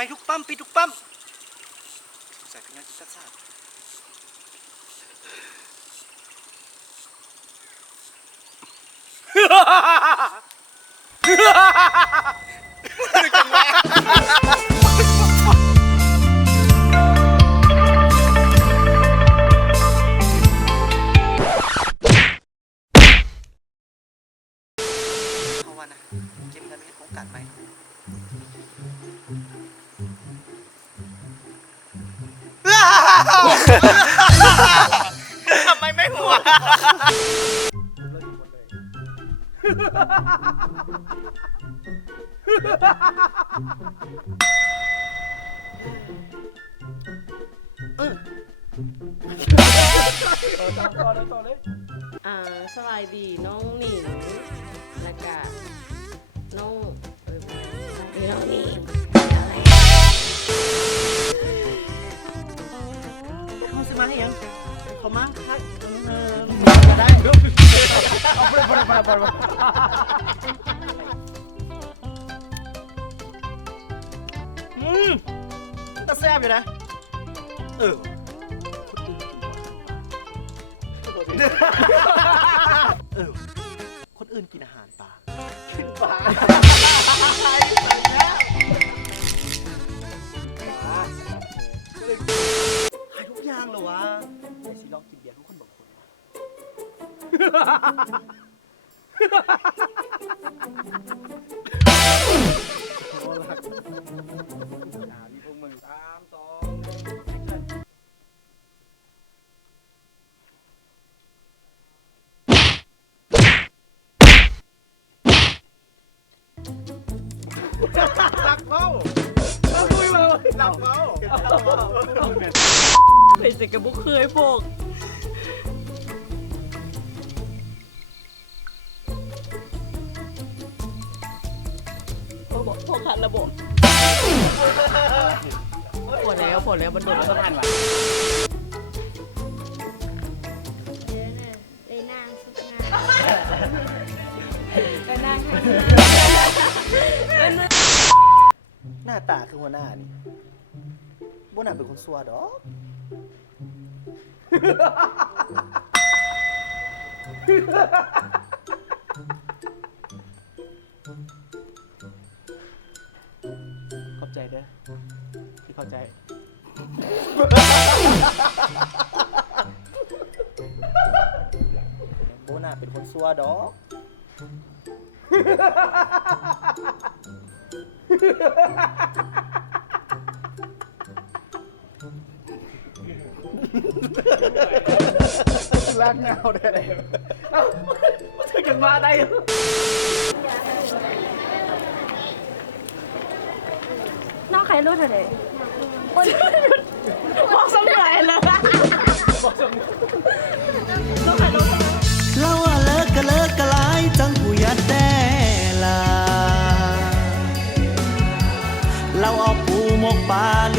ไปทุกปั๊มปิดทุกปั๊มใส่เป็นงานจิตศาสตร์เขาว่านะเก็บเงินไว้ให้โครงการใหม่ อ่าสบายดีน้องหนิงแล้วก็น้องเออน้องหนิง ไปไปไปไปอืมตะแซ่บอยู่นะ เออเออ คนอื่นกินอาหารปลา กินปลาหายทุกอย่างเลยวะไอ้สิลองกินเบียร์ทุกคนบอกคน วะรักเมารักคุยมารักเมาเคยจะกระบุกเคยพวก พวกพวกขันระบบปวดแล้วปวดแล้วมันโดนแล้วต้องอ่านว่ะเอ้ยนางสุดงามก็นางค่ะหน้าตาคือหัวหน้านี่บ่น่าเป็นคนซัวดอก เข้าใจ โบน่าเป็นคนซัวดอก ลากเงาได้ถึงกันมาได้ น้องใครรู้เธอเลยบอกสมัยเลยเราว่าเลิกก็เลิกก็หลายจังผู้ยัดแต่ลาเราเอาปูหมกปลาห